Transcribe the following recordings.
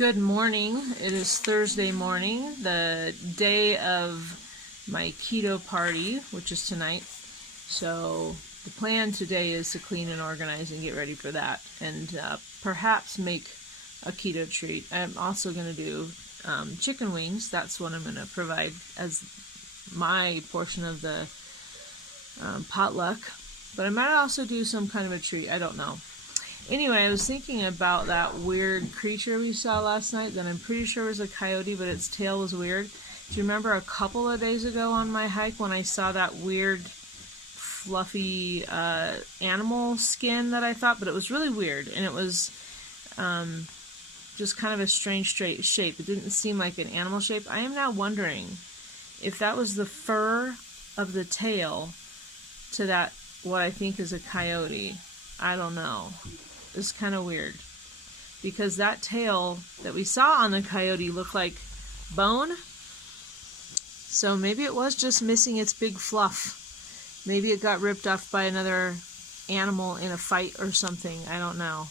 Good morning. It is Thursday morning, the day of my keto party, which is tonight. So the plan today is to clean and organize and get ready for that, and perhaps make a keto treat. I'm also going to do chicken wings. That's what I'm going to provide as my portion of the potluck. But I might also do some kind of a treat. I don't know. Anyway, I was thinking about that weird creature we saw last night that I'm pretty sure was a coyote, but its tail was weird. Do you remember a couple of days ago on my hike when I saw that weird fluffy animal skin that I thought, but it was really weird, and it was just kind of a strange straight shape. It didn't seem like an animal shape. I am now wondering if that was the fur of the tail to that, what I think is a coyote. I don't know. It's kind of weird, because that tail that we saw on the coyote looked like bone, so maybe it was just missing its big fluff. Maybe it got ripped off by another animal in a fight or something. I don't know.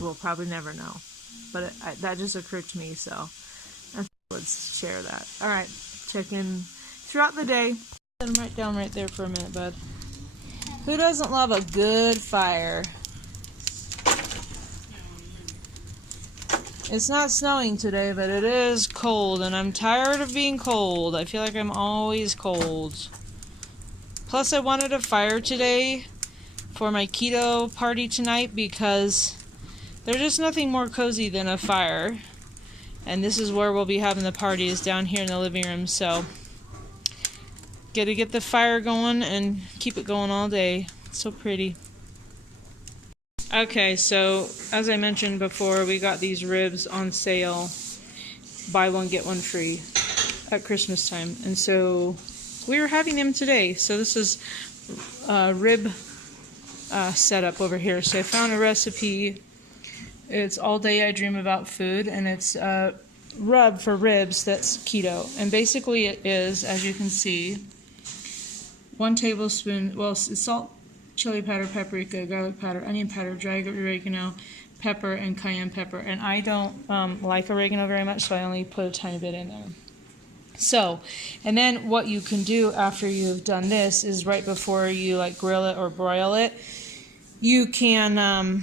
We'll probably never know, but that just occurred to me, so I thought let's share that. Alright, check in throughout the day. Set them right down right there for a minute, bud. Who doesn't love a good fire? It's not snowing today, but it is cold, and I'm tired of being cold. I feel like I'm always cold. Plus, I wanted a fire today for my keto party tonight because there's just nothing more cozy than a fire. And this is where we'll be having the party, is down here in the living room, so gotta get the fire going and keep it going all day. It's so pretty. Okay, so as I mentioned before, we got these ribs on sale, buy one get one free at Christmas time, and so we were having them today. So this is rib setup over here. So I found a recipe. It's All Day I Dream About Food, and it's rub for ribs that's keto. And basically it is, as you can see, 1 tablespoon, well, it's salt, chili powder, paprika, garlic powder, onion powder, dried oregano, pepper, and cayenne pepper. And I don't like oregano very much, so I only put a tiny bit in there. So, and then what you can do after you've done this is right before you like grill it or broil it, you can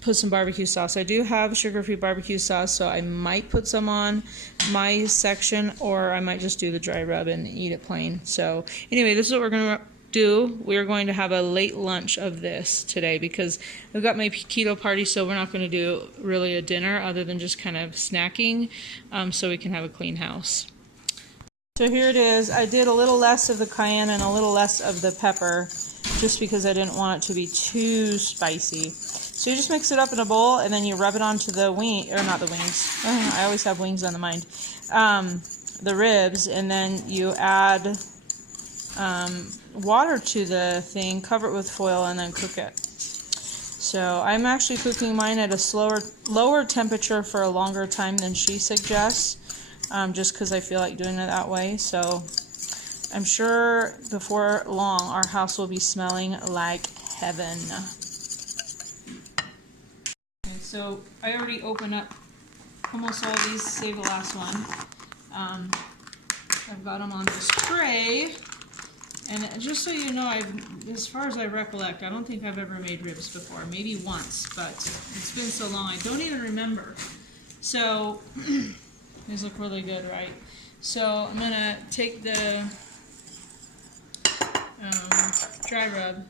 put some barbecue sauce. I do have sugar-free barbecue sauce, so I might put some on my section, or I might just do the dry rub and eat it plain. So anyway, this is what we're going to do. We're going to have a late lunch of this today because I've got my keto party, so we're not going to do really a dinner other than just kind of snacking, so we can have a clean house. So here it is. I did a little less of the cayenne and a little less of the pepper just because I didn't want it to be too spicy. So you just mix it up in a bowl, and then you rub it onto the wing, or not the wings. I always have wings on the mind. The ribs, and then you add water to the thing, cover it with foil, and then cook it. So I'm actually cooking mine at a lower temperature for a longer time than she suggests, just because I feel like doing it that way. So I'm sure before long our house will be smelling like heaven. Okay, so I already opened up almost all these, save the last one. I've got them on this tray. And just so you know, as far as I recollect, I don't think I've ever made ribs before. Maybe once, but it's been so long, I don't even remember. So, these look really good, right? So, I'm going to take the dry rub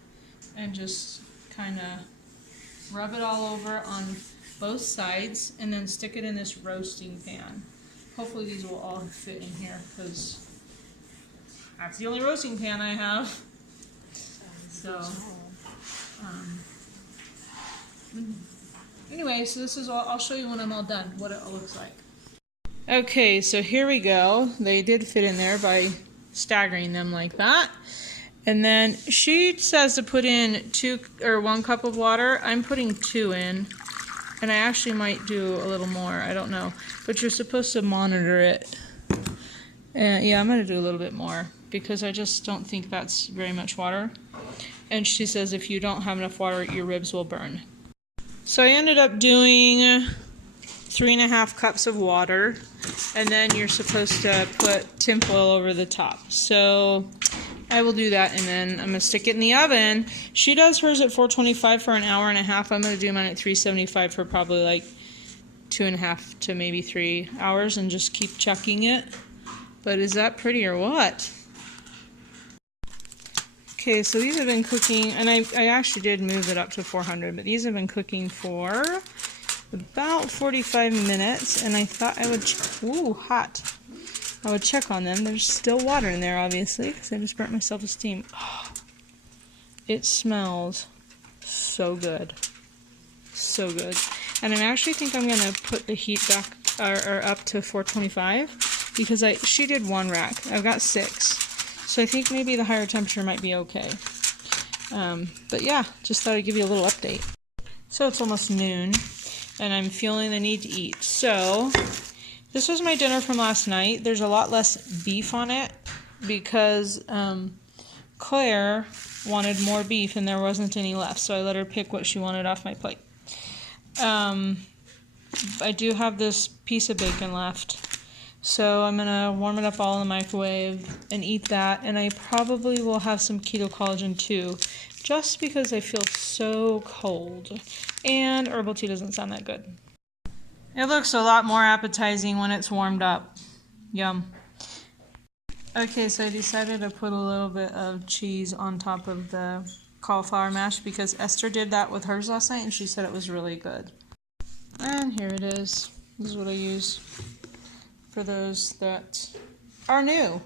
and just kind of rub it all over on both sides, and then stick it in this roasting pan. Hopefully these will all fit in here, because that's the only roasting pan I have. So, anyway, so this is all. I'll show you when I'm all done what it all looks like. Okay, so here we go. They did fit in there by staggering them like that. And then she says to put in 1 cup of water. I'm putting 2 in, and I actually might do a little more. I don't know, but you're supposed to monitor it. Yeah, I'm going to do a little bit more because I just don't think that's very much water. And she says if you don't have enough water, your ribs will burn. So I ended up doing 3.5 cups of water, and then you're supposed to put tinfoil over the top. So I will do that, and then I'm going to stick it in the oven. She does hers at 425 for an hour and a half. I'm going to do mine at 375 for probably like 2.5 to maybe 3 hours, and just keep checking it. But is that pretty or what? Okay, so these have been cooking, and I actually did move it up to 400, but these have been cooking for about 45 minutes, and I thought I would, ooh, hot. I would check on them. There's still water in there, obviously, because I just burnt myself a steam. Oh, it smells so good. So good. And I actually think I'm going to put the heat back, or up to 425, because she did 1 rack. I've got 6. So I think maybe the higher temperature might be okay. But yeah, just thought I'd give you a little update. So it's almost noon, and I'm feeling the need to eat. So this was my dinner from last night. There's a lot less beef on it because Claire wanted more beef and there wasn't any left. So I let her pick what she wanted off my plate. I do have this piece of bacon left. So I'm going to warm it up all in the microwave and eat that. And I probably will have some keto collagen too, just because I feel so cold. And herbal tea doesn't sound that good. It looks a lot more appetizing when it's warmed up. Yum. Okay, so I decided to put a little bit of cheese on top of the cauliflower mash because Esther did that with hers last night and she said it was really good. And here it is. This is what I use for those that are new.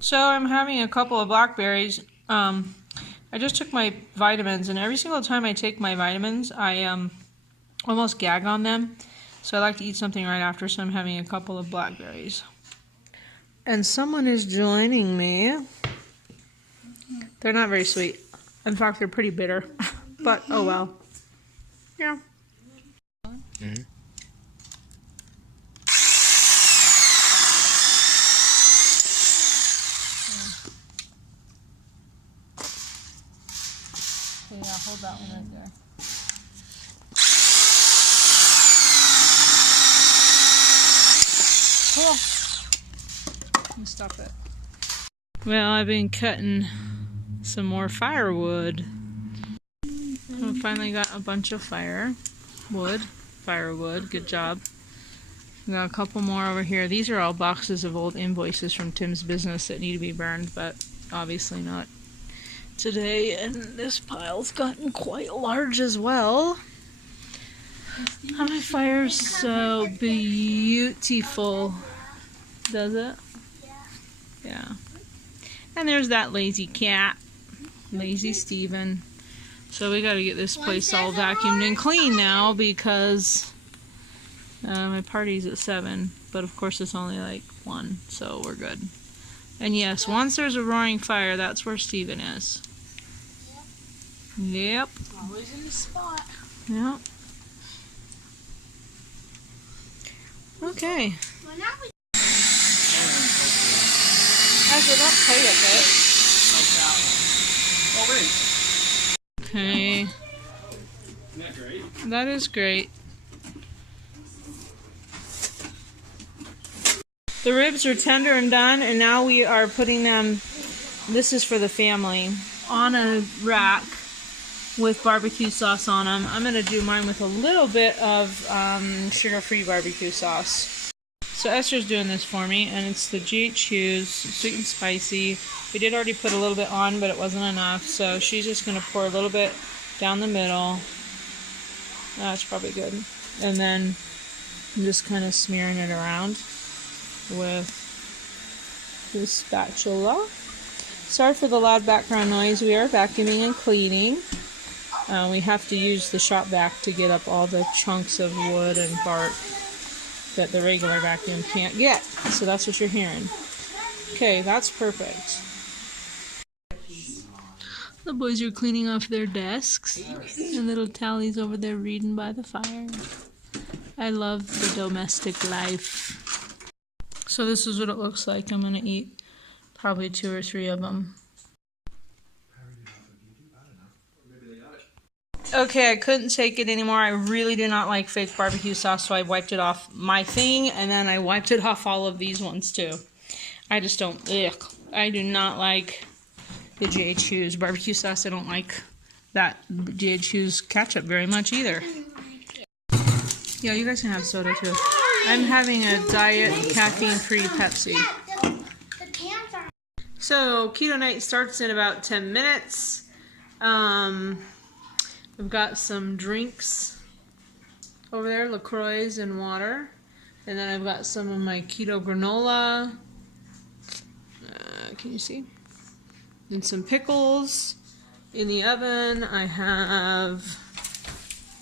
So I'm having a couple of blackberries. I just took my vitamins, and every single time I take my vitamins, I almost gag on them. So I like to eat something right after, so I'm having a couple of blackberries. And someone is joining me. They're not very sweet. In fact, they're pretty bitter. But, oh well. Yeah. Mm-hmm. Yeah, hold that one right there. Cool. Let me stop it. Well, I've been cutting some more firewood. I finally got a bunch of firewood. Good job. We got a couple more over here. These are all boxes of old invoices from Tim's business that need to be burned, but obviously not today. And this pile's gotten quite large as well. Oh, my fire's so beautiful. Does it? Yeah. And there's that lazy cat. Lazy Steven. So we gotta get this place all vacuumed and clean now because my party's at 7. But of course it's only like 1, so we're good. And yes, once there's a roaring fire, that's where Steven is. Yep. Always in the spot. Yep. Okay. Well, now we Ezra, don't play with it. Oh, wait. Okay. Isn't that great? That is great. The ribs are tender and done, and now we are putting them, this is for the family, on a rack with barbecue sauce on them. I'm going to do mine with a little bit of sugar-free barbecue sauce. So Esther's doing this for me, and it's the GHU's sweet and spicy. We did already put a little bit on, but it wasn't enough, so she's just going to pour a little bit down the middle. That's probably good. And then I'm just kind of smearing it around with this spatula. Sorry for the loud background noise. We are vacuuming and cleaning. We have to use the shop vac to get up all the chunks of wood and bark that the regular vacuum can't get. So that's what you're hearing. Okay, that's perfect. The boys are cleaning off their desks. And little Tally's over there reading by the fire. I love the domestic life. So this is what it looks like. I'm going to eat probably 2 or 3 of them. Okay, I couldn't take it anymore. I really do not like fake barbecue sauce, so I wiped it off my thing, and then I wiped it off all of these ones too. I just don't, ugh. I do not like the J.H. Hughes barbecue sauce. I don't like that J.H. Hughes ketchup very much either. Yeah, you guys can have soda too. I'm having a diet caffeine-free Pepsi. So, keto night starts in about 10 minutes. We've got some drinks over there, LaCroix and water. And then I've got some of my keto granola. Can you see? And some pickles. In the oven, I have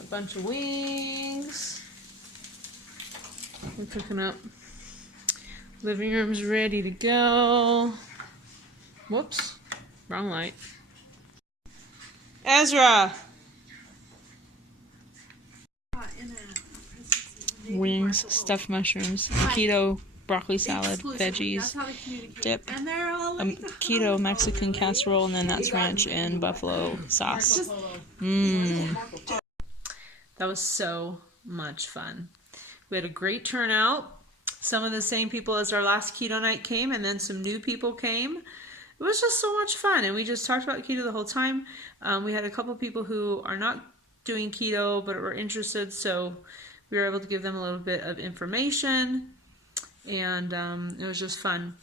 a bunch of wings. We're cooking up. Living room's ready to go. Whoops, wrong light. Ezra! Wings, stuffed mushrooms, keto broccoli salad, veggies, dip, keto Mexican casserole, and then that's ranch and buffalo sauce. That was so much fun. We had a great turnout. Some of the same people as our last keto night came, and then some new people came. It was just so much fun, and we just talked about keto the whole time. We had a couple people who are not doing keto but were interested, so we were able to give them a little bit of information, and it was just fun.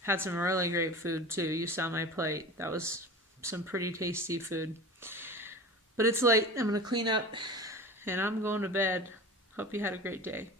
Had some really great food too. You saw my plate. That was some pretty tasty food. But it's late. I'm going to clean up, and I'm going to bed. Hope you had a great day.